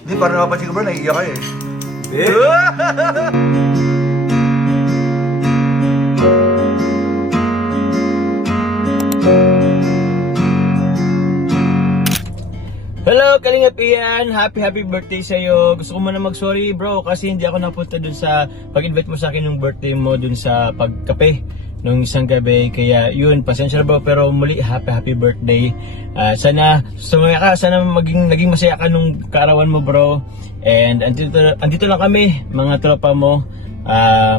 Hindi, parang napapansin ko bro, naiiyak ka eh. Hello, Kalingap Ian! Happy birthday sa'yo! Gusto ko muna mag-sorry bro kasi hindi ako napunta dun sa pag-invite mo sa akin ng birthday mo dun sa pagkape nung isang gabi. Kaya yun, pasensya na bro, pero muli happy birthday. Sana sumaya ka, sana naging masaya ka nung kaarawan mo bro. And andito lang kami, mga tropa mo.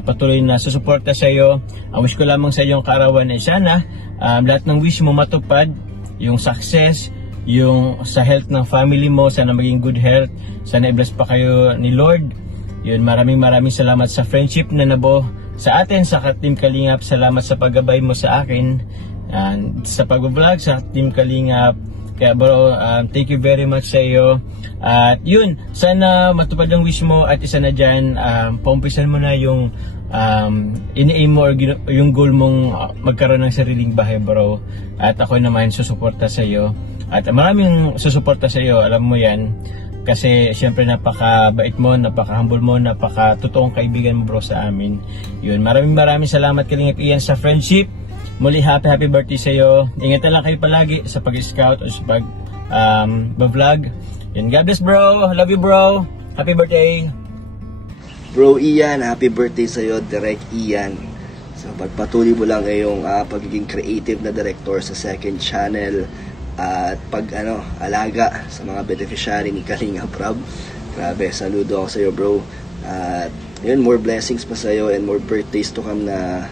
Patuloy na susuporta sa'yo. Ang wish ko lamang sa iyo yung kaarawan ay sana lahat ng wish mo matupad, yung success, yung sa health ng family mo, sana maging good health, sana i-bless pa kayo ni Lord. Yun, maraming salamat sa friendship na nabuo sa atin, sa Team Kalingap. Salamat sa paggabay mo sa akin sa pag-vlog sa Team Kalingap. Kaya bro, thank you very much sa iyo. At yun, sana matupad yung wish mo at isa na dyan, paumpisan mo na yung ini-aim mo or yung goal mong magkaroon ng sariling bahay bro. At ako naman susuporta sa iyo. At maraming susuporta sa iyo, alam mo yan. Kasi syempre napaka-bait mo, napaka-humble mo, napaka-totoong kaibigan mo bro sa amin. Yun, maraming salamat Kalingap Ian sa friendship. Muli happy birthday sa iyo. Ingatan lang kayo palagi sa pag-scout o sa pag-vlog. Yun, God bless bro. Love you bro. Happy birthday. Bro Ian, happy birthday sa'yo, Direct Ian. So pagpatuloy mo lang ngayong pagiging creative na director sa second channel at alaga sa mga beneficiary ni Kalinga Prab. Grabe, saludo ako sa'yo bro. At yun, more blessings pa sa'yo and more birthdays to come na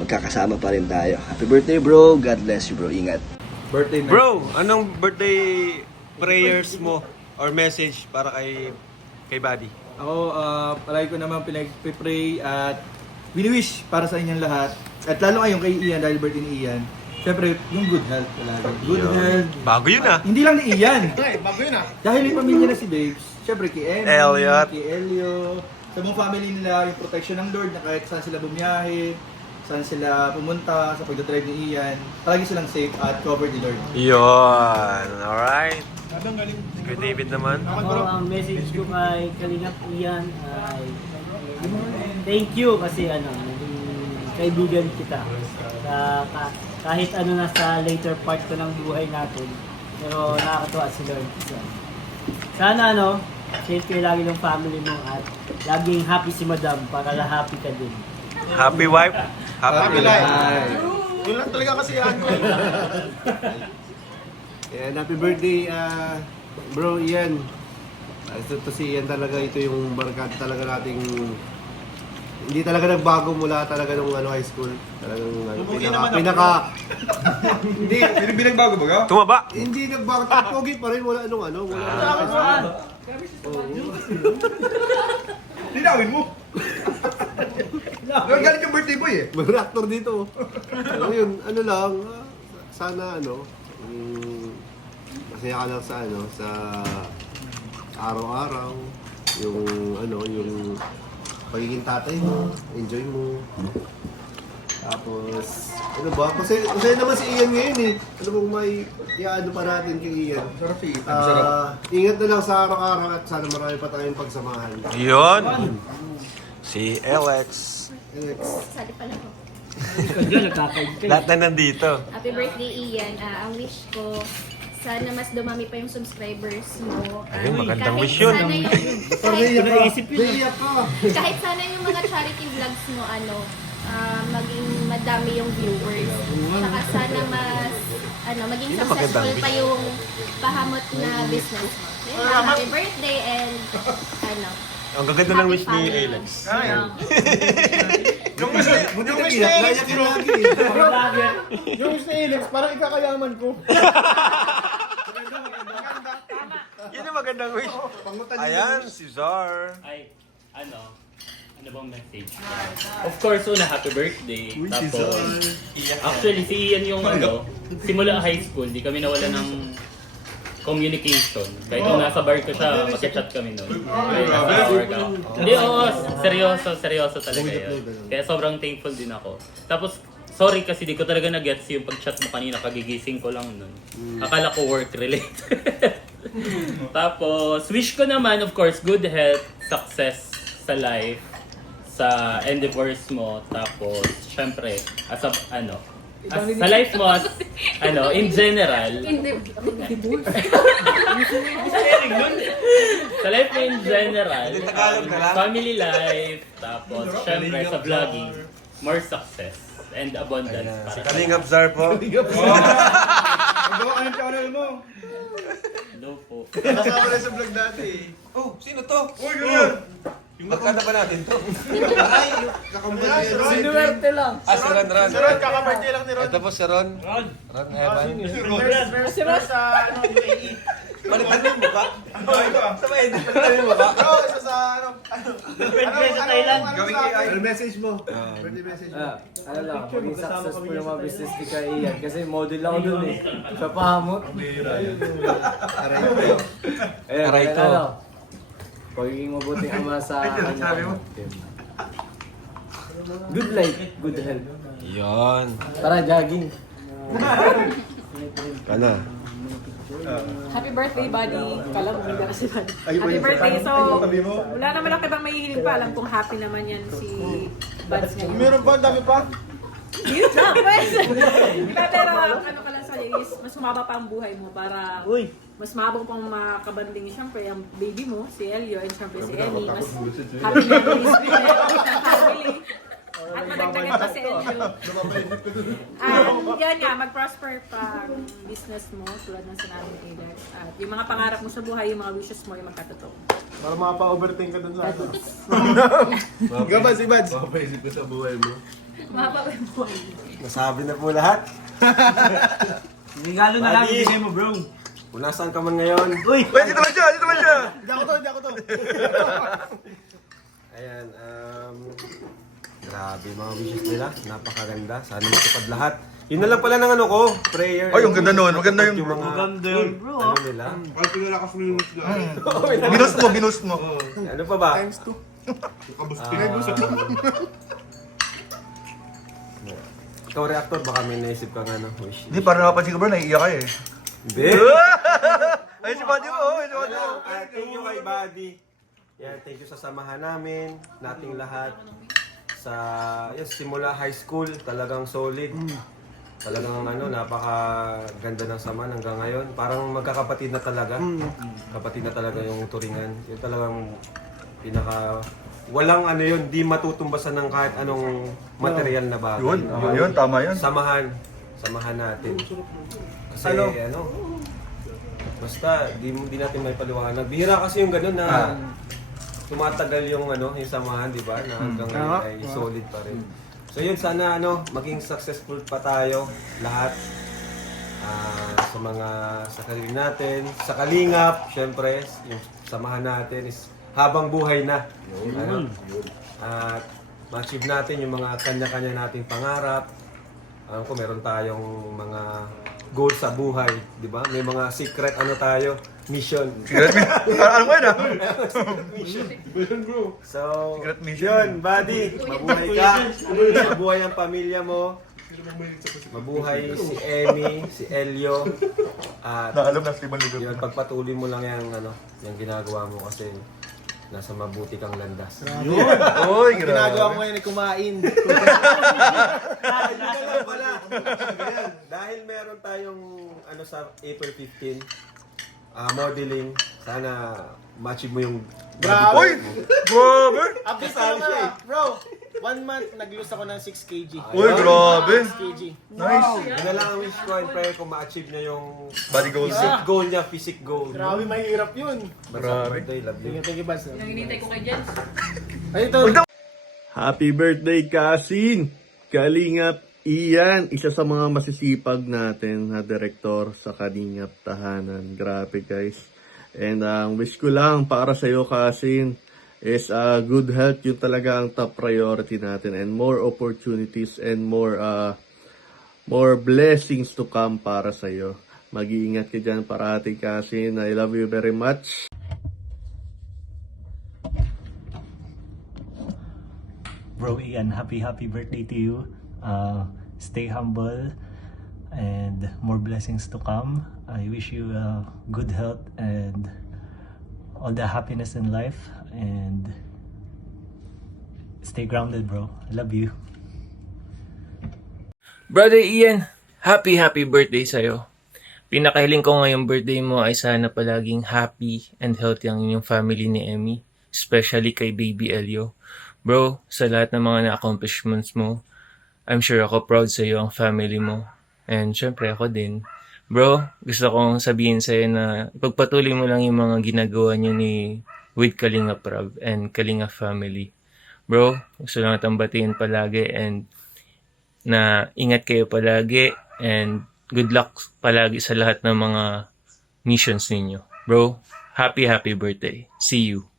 magkakasama pa rin tayo. Happy birthday bro, God bless you bro, ingat. Birthday Bro, anong birthday prayers mo or message para kay Buddy? Ako, palagi ko naman pinag-pray at wini-wish para sa inyong lahat. At lalo ngayon kay Ian, dahil birthday ni Ian, siyempre, yung good health palagi. Good health. Bago yun ah. Hindi lang ni Ian. Bago yun ah. Dahil may pamilya na si Babes, siyempre kay Emmy, Elliot. kay Elio, sa buong family nila, yung protection ng Lord na kahit saan sila bumiyahe, saan sila pumunta sa pagdadrive ni Ian, palagi silang safe at covered ni Lord. Yun. Alright. Kuya David naman. Ako, ang message ko kay Kalingap Ian ay thank you kasi naging kaibigan kita. Kahit nasa later part ko ng buhay natin, pero nakakatuwa si Lord. Sana safe kayo lagi ng family mo at laging happy si Madam para happy ka din. Happy wife. Happy life. Yun lang talaga kasi yan. And happy birthday, bro Ian. Ito si Ian talaga, ito yung barkada talaga nating hindi talaga nagbago mula talaga nung high school. Talagang pinaka hindi Binagbago ba ka? Tumaba. hindi nagbago, pogi pa rin wala wala. Linawin mo. Galit yung birthday boy eh. Mag-reactor dito. Yun, lang, sana masaya ka lang sa araw-araw, yung pagiging tatay mo, enjoy mo. Tapos, masaya naman si Ian ngayon eh. Ano bang may pa natin kay Ian? Sarap. Ingat na lang sa araw-araw at sana marami pa tayong pagsamahan. Yun. Si Alex. Sali pala ko. Lahat na nandito. Happy birthday, Ian. Ang wish ko, sana mas dumami pa yung subscribers mo. Ayun, magandang Kahit wish yun. Sana kahit sana yung mga charity vlogs mo, maging madami yung viewers. Saka sana mas, maging successful pa yung pahamot na business mo. Ayun, happy birthday and, Ang gaganda ng wish ni Alex. Yung wish ni Alex bro. Yung si Alex, parang ikakayaman ko. Yun yung magandang wish. Ayan, si Zar. Ay, ano bang message? Of course, happy birthday. Tapos, actually, si Ian yung simula high school, di kami nawala ng communication. Kahit nung nasa bar ko siya, mag-chat kami noon. Nasa workout. Hindi, seryoso talaga yun. Kaya sobrang thankful din ako. Tapos, sorry kasi di ko talaga na-gets yung pag-chat mo kanina, kagigising ko lang noon. Akala ko work-related. Tapos, wish ko naman, of course, good health, success sa life, sa endeavors mo. Tapos, syempre, as a, sa life mo, as, in general, sa life mo in general, family life, tapos, syempre, sa vlogging, more success and abundance. Si Kalingap Zar po. Magawa ka ng channel mo. Hello po. Kasama rin sa vlog dati. Oh, sino to? Uy, yun! Magkada ba natin to? Ay, kakambal ni Ron. Sinuwerte lang. Si Ron. Si Ron, kakabirthday lang ni Ron. Ito po si Ron. Ron Evan. Si Ron sa UAE. Palitan mo yung mukha? Ito ah. Sa ba edit? Palitan mo yung mukha? Bro, isa sa Sa Thailand. Gawing AI. Ano message mo? Birthday message mo? Ano lang, maging successful yung mga business ni Kay Ian. Kasi model ako dun eh. Sa pahamot. Aray ko. Pagiging mabuting ama sa kanya. Good life, good health. Yon. Tara, jogging. Kana. Happy birthday, buddy. Kala mo hindi na si buddy. Ay, Happy yun. birthday. So, Tabi mo. wala naman ako ibang mahihiling pa. Alam kong happy naman yan si Buds ngayon. Meron ba? Dami pa? Yun na, pues. Pero ano ka lang sa'yo is, mas humaba pa ang buhay mo para mas mahabang pang makabanding siyempre ang baby mo, si Elio, and siyempre si Emmy. Mas happy memories mo ng family. At madagdagan pa si Elio. Yan nga, mag-prosper pa ang business mo tulad ng sinabi ni Alex. At yung mga pangarap mo sa buhay, yung mga wishes mo, yung magkatotoo. Para makapa-overthink ka dun sa ano. Ikaw ba si Bads? Mapaisip ko sa buhay mo. Mahaba pa yung buhay. Nasabi na po lahat. Regalo na lang, bigay mo bro. Kung nasaan ka man ngayon. Uy, dito man siya! Dito man siya! Hindi ako to! Ayan, grabe mga wishes nila. Napakaganda. Sana matupad lahat. Yun na lang pala ng ano ko, prayer. Ay, ang ganda nun. Maganda yung... mga bro. ano nila. Ay, pinalakas mo yung news lang. Binus mo. Ano pa ba? Times 2. Ikaw reactor, baka may naisip kang ano, wish. Hindi, parang napapansin ko bro, naiiyak ka eh. Hindi. Ay, si Buddy mo! Ay, si Buddy mo! Thank you kay Buddy. Yan, thank you sa samahan namin, nating lahat. Sa simula high school, talagang solid. Talagang napakaganda ng samahan hanggang ngayon. Parang magkakapatid na talaga. Kapatid na talaga yung turingan. Yung talagang walang di matutumbasan ng kahit anong material na bagay. Yun, tama yun. Samahan natin. Kasi basta di natin may paliwanag. Bihira kasi yung gano'n na tumatagal yung yung samahan, di ba? Na hanggang ngayon ay solid pa rin. So yun, sana maging successful pa tayo lahat. Sa kalingap natin, sa kalingap, syempre, yung samahan natin is habang buhay na. At ma-achieve natin yung mga kanya-kanya nating pangarap. Alam ko meron tayong mga goal sa buhay, di ba? May mga secret mission. Ano mo yun ah? So, Secret mission. yun, buddy, mabuhay ka. Mabuhay ang pamilya mo. Mabuhay si Emmy, si Elio. At Naalam na si Maligot. yun, pagpatuloy mo lang yung ginagawa mo kasi nasa mabuti kang landas. Uy, grabe. Ginagawa mo ngayon ay kumain. Dahil meron tayong sa April 15, modeling, sana ma-achieve mo yung Grabe. Uy! Grabe! Update ko naman, bro. 1 month, nag-lose ako ng 6 kg. Uy, grabe! 6 kg. Nice! Yun na lang ang wish ko and prayer kung ma-achieve niya yung Body goals. physique goal. Grabe, mahirap yun. Grabe. Birthday, love you. Thank you, Bas. Yung hinintay ko kay Jens. Ay, ito. Happy birthday, Kasin! Kalingap Ian, isa sa mga masisipag natin na direktor sa Kalingap Tahanan. Grabe guys. And wish ko lang para sa iyo, Kasin, is good health. Yun talaga ang top priority natin. And more opportunities and more blessings to come para sa iyo. Mag-iingat ka dyan parati, Kasin. I love you very much. Bro Ian, happy birthday to you. Stay humble. and more blessings to come. I wish you good health and all the happiness in life, and stay grounded, bro. I love you. Brother Ian, happy birthday sa'yo. Pinakahiling ko ngayong birthday mo ay sana palaging happy and healthy ang inyong family ni Emmy, especially kay baby Elio. Bro, sa lahat ng mga na-accomplishments mo, I'm sure ako proud sa'yo ang family mo. And syempre ako din. Bro, gusto kong sabihin sa'yo na ipagpatuloy mo lang yung mga ginagawa niyo ni with Kalinga Prab and Kalinga family. Bro, gusto lang itang batiin palagi and na ingat kayo palagi and good luck palagi sa lahat ng mga missions ninyo. Bro, happy birthday. See you.